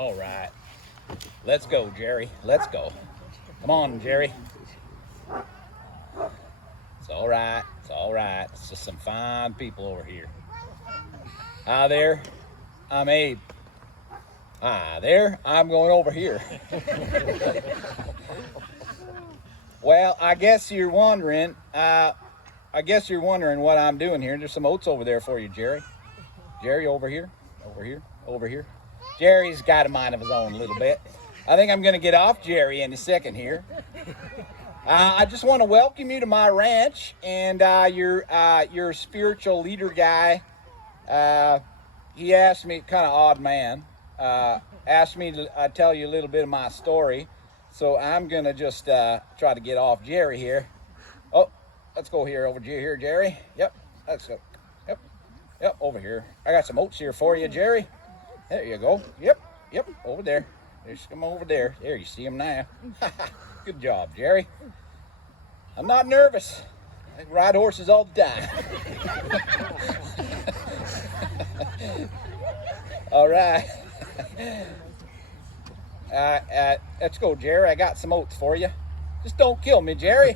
All right. Let's go, Jerry. Let's go. Come on, Jerry. It's all right. It's all right. It's just some fine people over here. Hi there. I'm Abe. Hi there. I'm going over here. Well, I guess you're wondering what I'm doing here. There's some oats over there for you, Jerry. Jerry, over here. Over here. Over here. Jerry's got a mind of his own a little bit. I think I'm going to get off Jerry in a second here. I just want to welcome you to my ranch, and your spiritual leader guy, he asked me, kind of odd man, asked me to tell you a little bit of my story. So I'm going to just try to get off Jerry here. Oh, let's go here, over here, Jerry. Yep, let's go. Yep, over here. I got some oats here for you, Jerry. There you go. Yep, over there. Just come over there. There, you see them now. Good job, Jerry. I'm not nervous. I ride horses all the time. All right. Let's go, Jerry. I got some oats for you. Just don't kill me, Jerry.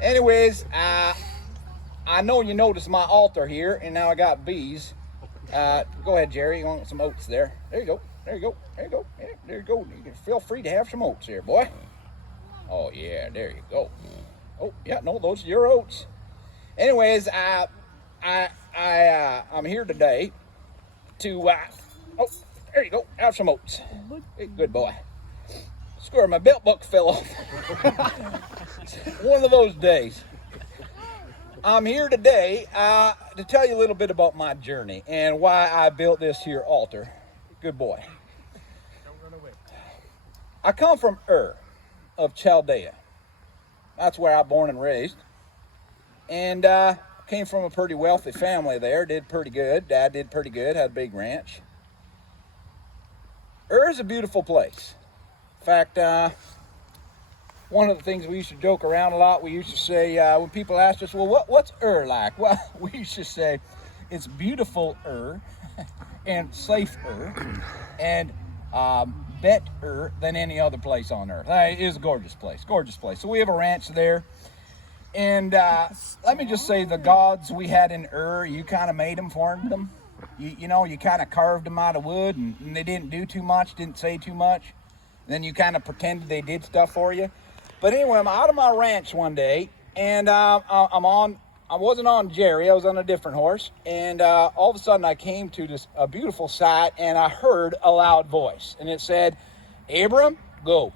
Anyways, I know you noticed my altar here, and now I got bees. Go ahead, Jerry. You want some oats there? There you go. There you go. There you go. Yeah, there you go. You can feel free to have some oats here, boy. Oh yeah, there you go. Oh yeah, no, those are your oats. Anyways, I'm here today to oh, there you go. Have some oats. Hey, good boy. Square, my belt buckle fell off. One of those days. I'm here today to tell you a little bit about my journey and why I built this here altar. Good boy. Don't run away. I come from Ur of Chaldea. That's where I was born and raised. And came from a pretty wealthy family there. Did pretty good. Dad did pretty good. Had a big ranch. Ur is a beautiful place. In fact, one of the things we used to joke around a lot, we used to say, when people asked us, well, what's Ur like? Well, we used to say, it's beautiful Ur, and safer, and better than any other place on earth. It is a gorgeous place. So we have a ranch there. And let me just say, the gods we had in Ur, you kind of made them, formed them. You kind of carved them out of wood, and they didn't do too much, didn't say too much. Then you kind of pretended they did stuff for you. But anyway, I'm out of my ranch one day, and I wasn't on Jerry, I was on a different horse. And all of a sudden I came to a beautiful sight, and I heard a loud voice. And it said, Abram, go.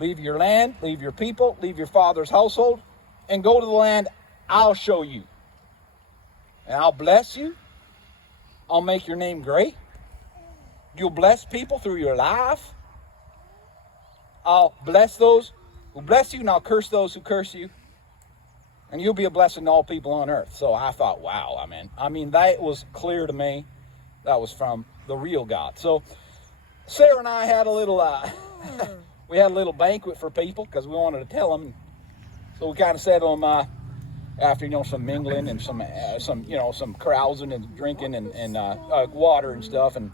Leave your land, leave your people, leave your father's household, and go to the land I'll show you. And I'll bless you. I'll make your name great. You'll bless people through your life. I'll bless those who bless you, and I'll curse those who curse you. And you'll be a blessing to all people on earth. So I thought, wow, I mean, that was clear to me. That was from the real God. So Sarah and I had a little, we had a little banquet for people because we wanted to tell them. So we kind of said to them, after, some mingling and some carousing and drinking and water and stuff and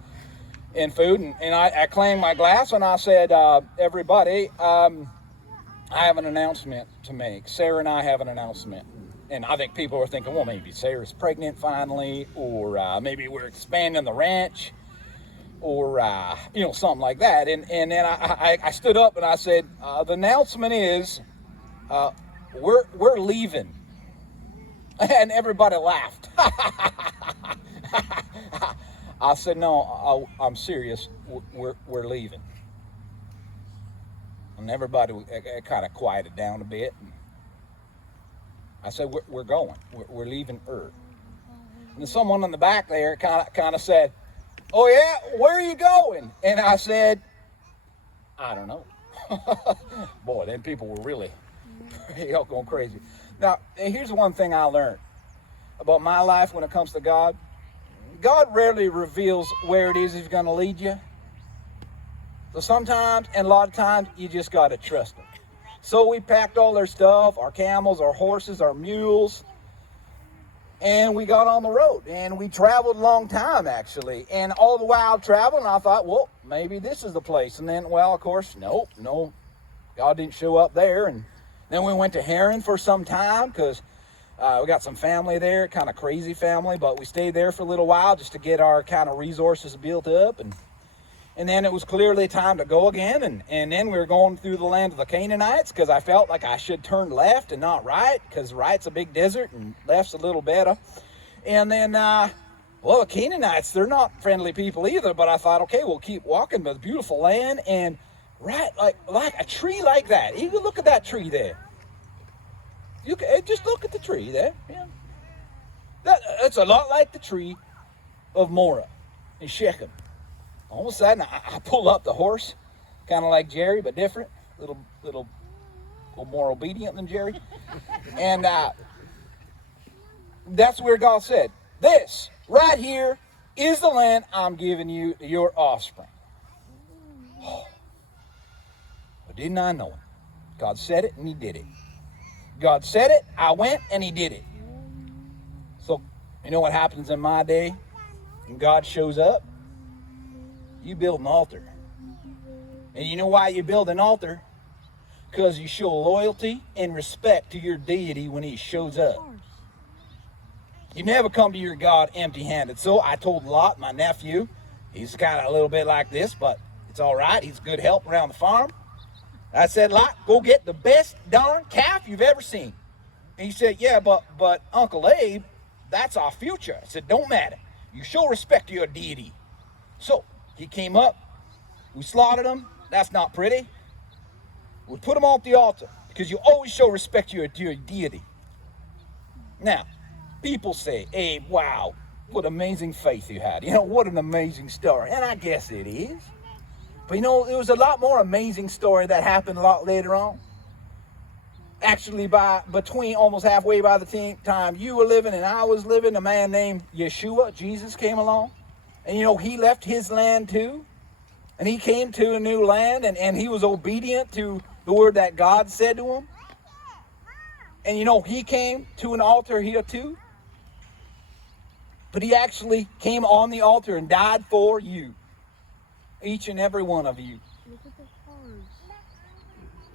food. And I claimed my glass and I said, everybody, I have an announcement to make. Sarah and I have an announcement. And I think people are thinking, well, maybe Sarah's pregnant finally, or maybe we're expanding the ranch, or, something like that. And then I stood up and I said, the announcement is, we're leaving. And everybody laughed. I said, no, I'm serious. We're leaving. And everybody kind of quieted down a bit. I said, we're going. We're leaving Ur. And someone in the back there kind of said, oh yeah, where are you going? And I said, I don't know. Boy, then people were really going crazy. Now, here's the one thing I learned about my life when it comes to God. God rarely reveals where it is he's going to lead you. So sometimes, and a lot of times, you just got to trust him. So we packed all their stuff, our camels, our horses, our mules, And we got on the road, and we traveled a long time, actually. And all the while traveling, I thought, well, maybe this is the place. And then, well, of course, no, God didn't show up there. And then we went to Heron for some time because we got some family there, kind of crazy family. But we stayed there for a little while just to get our kind of resources built up. And then it was clearly time to go again. And then we were going through the land of the Canaanites because I felt like I should turn left and not right, because right's a big desert and left's a little better. And then, well, the Canaanites, they're not friendly people either. But I thought, okay, we'll keep walking to the beautiful land. And right, like a tree like that. You look at that tree there. You can just look at the tree there. Yeah. It's a lot like the tree of Morah in Shechem. All of a sudden, I pull up the horse, kind of like Jerry, but different, little more obedient than Jerry. And that's where God said, this right here is the land I'm giving you, your offspring. Oh. But didn't I know it? God said it, and he did it. God said it, I went, and he did it. So, you know what happens in my day when God shows up? You build an altar. And you know why you build an altar? Because you show loyalty and respect to your deity when he shows up. You never come to your God empty-handed. So I told Lot, my nephew, he's kind of a little bit like this, but it's all right. He's good help around the farm. I said, Lot, go get the best darn calf you've ever seen. And he said, yeah, but Uncle Abe, that's our future. I said, don't matter. You show respect to your deity. So he came up, we slaughtered him. That's not pretty. We put him off the altar because you always show respect to your deity. Now, people say, Abe, wow, what amazing faith you had. You know, what an amazing story. And I guess it is. But you know, there was a lot more amazing story that happened a lot later on. Actually, between almost halfway by the time you were living and I was living, a man named Yeshua, Jesus, came along. And you know, he left his land too. And he came to a new land, and he was obedient to the word that God said to him. And you know, he came to an altar here too. But he actually came on the altar and died for you. Each and every one of you. Look at the cars.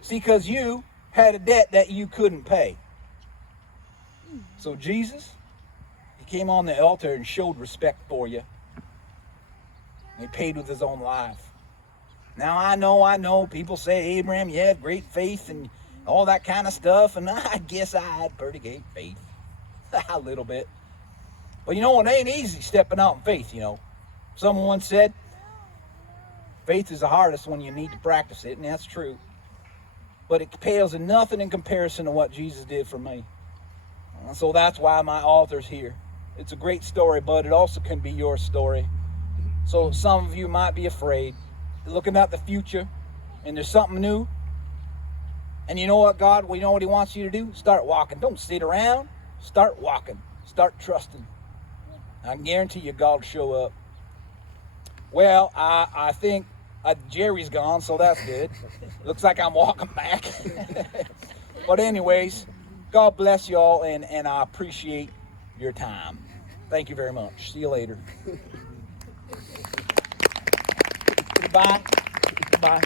See, because you had a debt that you couldn't pay. So Jesus, he came on the altar and showed respect for you. He paid with his own life. Now I know, people say, Abram, you had great faith and all that kind of stuff, and I guess I had pretty great faith. A little bit. But you know, it ain't easy stepping out in faith, you know. Someone once said, faith is the hardest when you need to practice it, and that's true. But it pales in nothing in comparison to what Jesus did for me. And so that's why my altar's here. It's a great story, but it also can be your story. So some of you might be afraid. You're looking at the future, and there's something new. And you know what, God? Well, you know what he wants you to do? Start walking. Don't sit around. Start walking. Start trusting. I can guarantee you God will show up. Well, I think Jerry's gone, so that's good. Looks like I'm walking back. But anyways, God bless you all, and I appreciate your time. Thank you very much. See you later. Goodbye. Goodbye.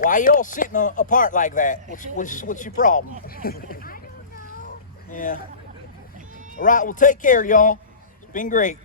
Why y'all sitting apart like that? What's your problem? Yeah. All right, well, take care, y'all. It's been great.